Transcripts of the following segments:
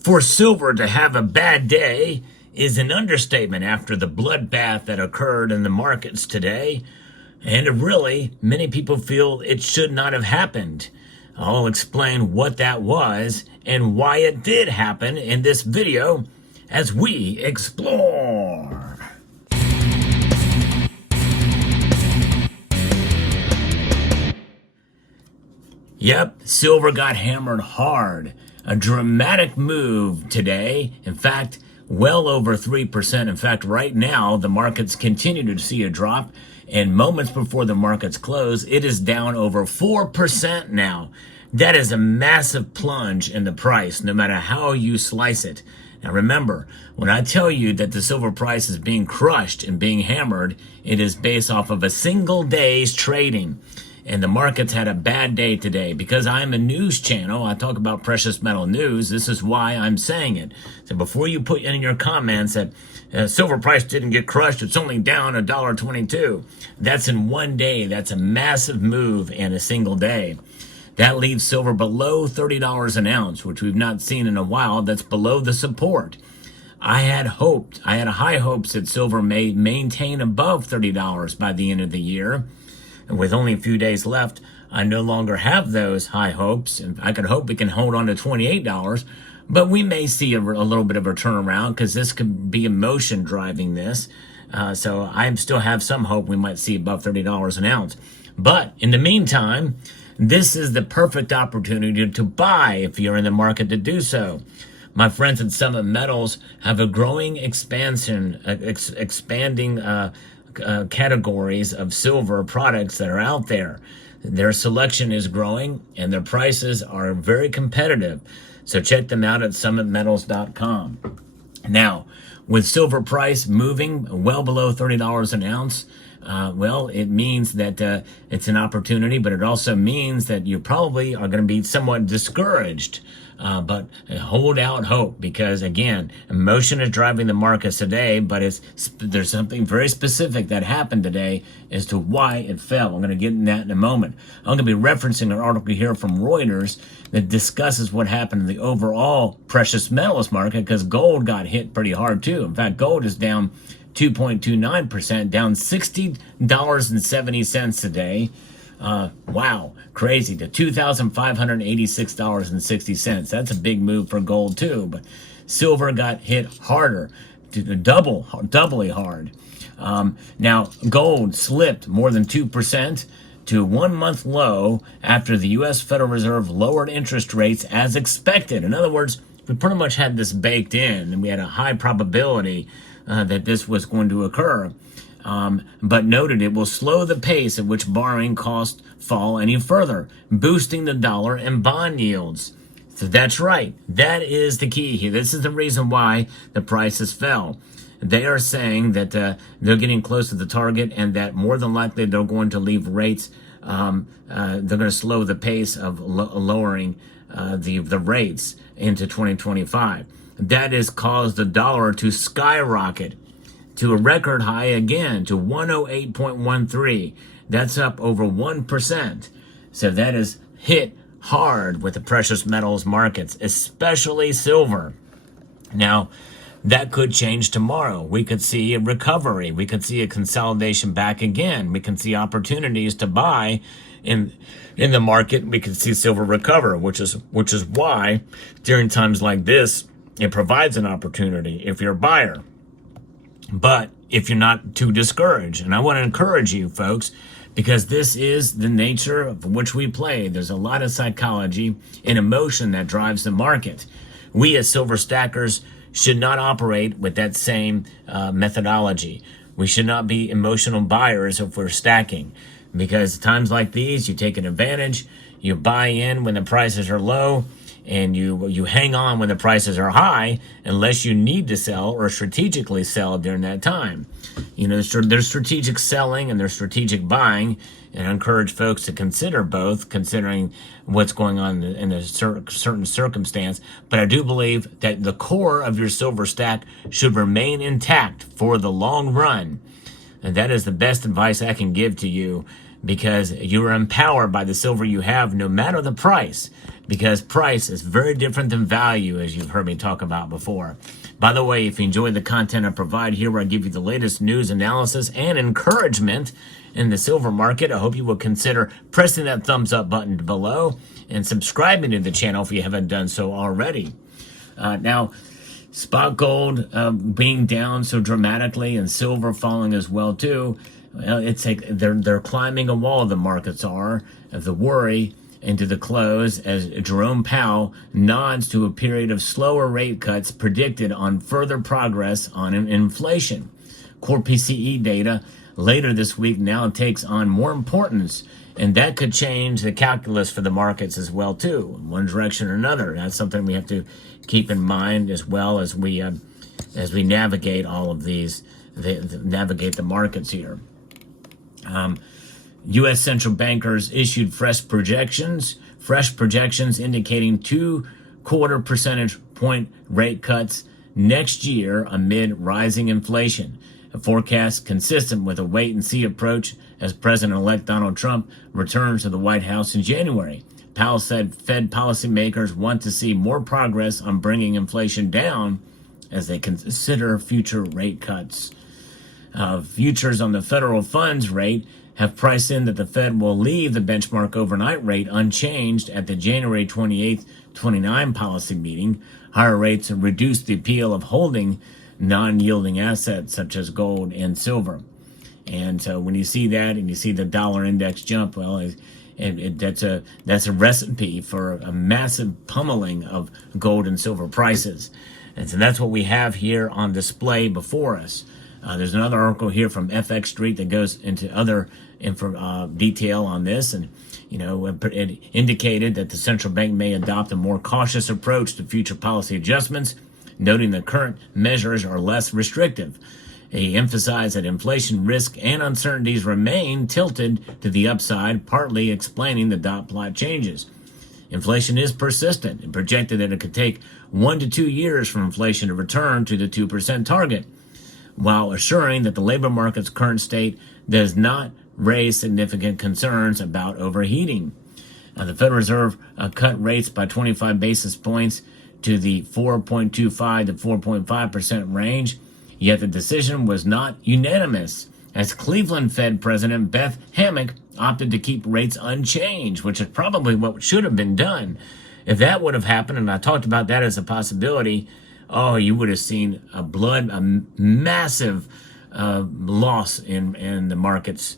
For silver to have a bad day is an understatement after the bloodbath that occurred in the markets today. And really, many people feel it should not have happened. I'll explain what that was and why it did happen in this video as we explore. Yep, silver got hammered hard. A dramatic move today. In fact, well over 3%. In fact, right now, the markets continue to see a drop. And moments before the markets close, it is down over 4% now. That is a massive plunge in the price, no matter how you slice it. Now remember, when I tell you that the silver price is being crushed and being hammered, it is based off of a single day's trading. And the markets had a bad day today. Because I'm a news channel, I talk about precious metal news. This is why I'm saying it. So before you put in your comments that silver price didn't get crushed, it's only down $1.22. That's in one day. That's a massive move in a single day. That leaves silver below $30 an ounce, which we've not seen in a while. That's below the support. I had high hopes that silver may maintain above $30 by the end of the year. And with only a few days left, I no longer have those high hopes. And I could hope we can hold on to $28, but we may see a little bit of a turnaround because this could be emotion driving this. So I still have some hope we might see above $30 an ounce. But in the meantime, this is the perfect opportunity to buy if you're in the market to do so. My friends at Summit Metals have a growing expanding categories of silver products that are out there. Their selection is growing and their prices are very competitive. So check them out at summitmetals.com. Now, with silver price moving well below $30 an ounce, well, it means that it's an opportunity, but it also means that you probably are going to be somewhat discouraged. But hold out hope because, again, emotion is driving the markets today, but there's something very specific that happened today as to why it fell. I'm going to get into that in a moment. I'm going to be referencing an article here from Reuters that discusses what happened in the overall precious metals market because gold got hit pretty hard too. In fact, gold is down 2.29%, down $60.70 today. Wow, crazy, to $2,586.60. That's a big move for gold too, but silver got hit harder, doubly hard. Now, gold slipped more than 2% to 1 month low after the U.S. Federal Reserve lowered interest rates as expected. In other words, we pretty much had this baked in, and we had a high probability that this was going to occur. But noted it will slow the pace at which borrowing costs fall any further, boosting the dollar and bond yields. So that's right. That is the key here. This is the reason why the prices fell. They are saying that they're getting close to the target and that more than likely they're going to leave rates. They're going to slow the pace of lowering the rates into 2025. That has caused the dollar to skyrocket to a record high again, to 108.13. That's up over 1%. So that is hit hard with the precious metals markets, especially silver. Now, that could change tomorrow. We could see a recovery. We could see a consolidation back again. We can see opportunities to buy in the market. We could see silver recover, which is why during times like this, it provides an opportunity if you're a buyer. But if you're not too discouraged, and I want to encourage you folks, because this is the nature of which we play. There's a lot of psychology and emotion that drives the market. We as silver stackers should not operate with that same methodology. We should not be emotional buyers if we're stacking, because times like these, you take an advantage, you buy in when the prices are low, and you hang on when the prices are high unless you need to sell or strategically sell during that time. You know, there's strategic selling and there's strategic buying, and I encourage folks to consider both, considering what's going on in a certain circumstance. But I do believe that the core of your silver stack should remain intact for the long run. And that is the best advice I can give to you, because you are empowered by the silver you have no matter the price. because price is very different than value, as you've heard me talk about before. By the way, if you enjoy the content I provide here, where I give you the latest news, analysis, and encouragement in the silver market, I hope you will consider pressing that thumbs up button below and subscribing to the channel if you haven't done so already. Now, spot gold being down so dramatically and silver falling as well too. Well, it's like they're climbing a wall. The markets are of the worry into the close as Jerome Powell nods to a period of slower rate cuts predicted on further progress on inflation. Core PCE data later this week now takes on more importance, and that could change the calculus for the markets as well too, in one direction or another. That's something we have to keep in mind as well as we navigate all of these, navigate the markets here. U.S. central bankers issued fresh projections indicating 2/4 percentage point rate cuts next year amid rising inflation. A forecast consistent with a wait-and-see approach as President-elect Donald Trump returns to the White House in January. Powell said Fed policymakers want to see more progress on bringing inflation down as they consider future rate cuts. Futures on the federal funds rate have priced in that the Fed will leave the benchmark overnight rate unchanged at the January 28th, 29 policy meeting. Higher rates have reduced the appeal of holding non-yielding assets such as gold and silver. And so when you see that and you see the dollar index jump, well, that's a recipe for a massive pummeling of gold and silver prices. And so that's what we have here on display before us. There's another article here from FX Street that goes into other detail on this, and it indicated that the central bank may adopt a more cautious approach to future policy adjustments, noting the current measures are less restrictive. He emphasized that inflation risk and uncertainties remain tilted to the upside, partly explaining the dot plot changes. Inflation is persistent and projected that it could take 1 to 2 years for inflation to return to the 2% target, while assuring that the labor market's current state does not raise significant concerns about overheating. The Federal Reserve cut rates by 25 basis points to the 4.25 to 4.5% range, yet the decision was not unanimous, as Cleveland Fed President Beth Hammack opted to keep rates unchanged, which is probably what should have been done. If that would have happened, and I talked about that as a possibility, you would have seen a massive loss in the markets,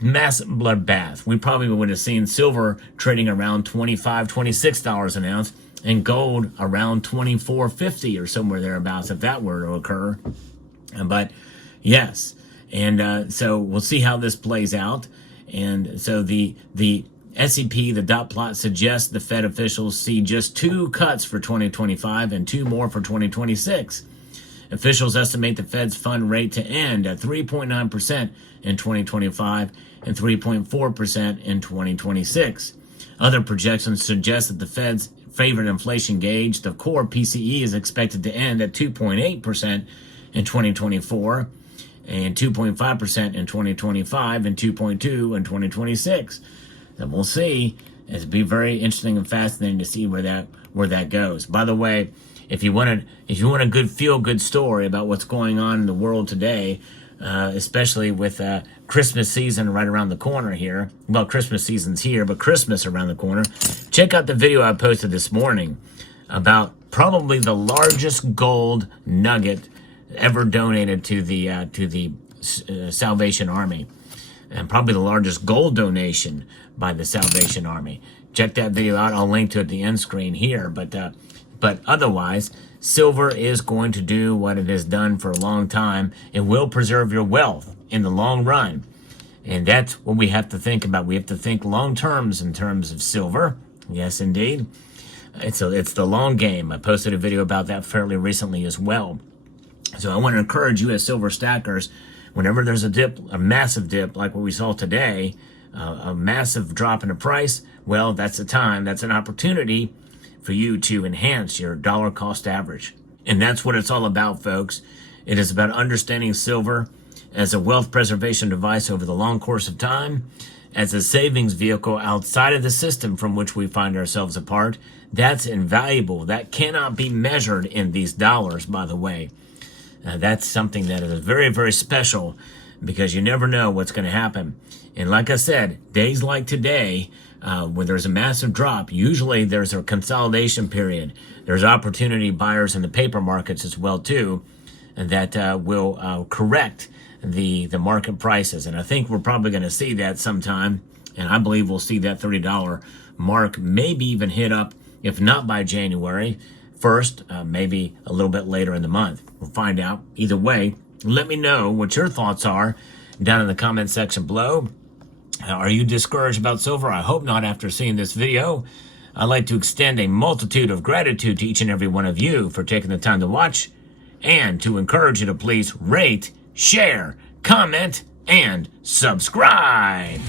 massive bloodbath. We probably would have seen silver trading around $25, $26 an ounce, and gold around $24.50 or somewhere thereabouts if that were to occur. But yes, and so we'll see how this plays out. And so the SEP, the dot plot, suggests the Fed officials see just 2 cuts for 2025 and 2 more for 2026. Officials estimate the Fed's fund rate to end at 3.9% in 2025 and 3.4% in 2026. Other projections suggest that the Fed's favorite inflation gauge, the core PCE, is expected to end at 2.8% in 2024 and 2.5% in 2025 and 2.2% in 2026. And we'll see. It'll be very interesting and fascinating to see where that goes. By the way, if you want a good feel-good story about what's going on in the world today, especially with Christmas season right around the corner here. Well, Christmas season's here, but Christmas around the corner. Check out the video I posted this morning about probably the largest gold nugget ever donated to the Salvation Army, and probably the largest gold donation by the Salvation Army. Check that video out. I'll link to it at the end screen here. But otherwise, silver is going to do what it has done for a long time. It will preserve your wealth in the long run. And that's what we have to think about. We have to think long terms in terms of silver. Yes, indeed. It's the long game. I posted a video about that fairly recently as well. So I want to encourage you as silver stackers, whenever there's a dip, a massive dip like what we saw today, a massive drop in the price, well, that's the time. That's an opportunity for you to enhance your dollar cost average. And that's what it's all about, folks. It is about understanding silver as a wealth preservation device over the long course of time. as a savings vehicle outside of the system from which we find ourselves a part, that's invaluable. That cannot be measured in these dollars, by the way. That's something that is very, very special because you never know what's going to happen. And like I said, days like today, when there's a massive drop, usually there's a consolidation period. There's opportunity buyers in the paper markets as well, too, and that will correct the market prices. And I think we're probably going to see that sometime. And I believe we'll see that $30 mark maybe even hit up, if not by January 1st, maybe a little bit later in the month. We'll find out. Either way, let me know what your thoughts are down in the comment section below. Are you discouraged about silver? I hope not after seeing this video. I'd like to extend a multitude of gratitude to each and every one of you for taking the time to watch, and to encourage you to please rate, share, comment, and subscribe.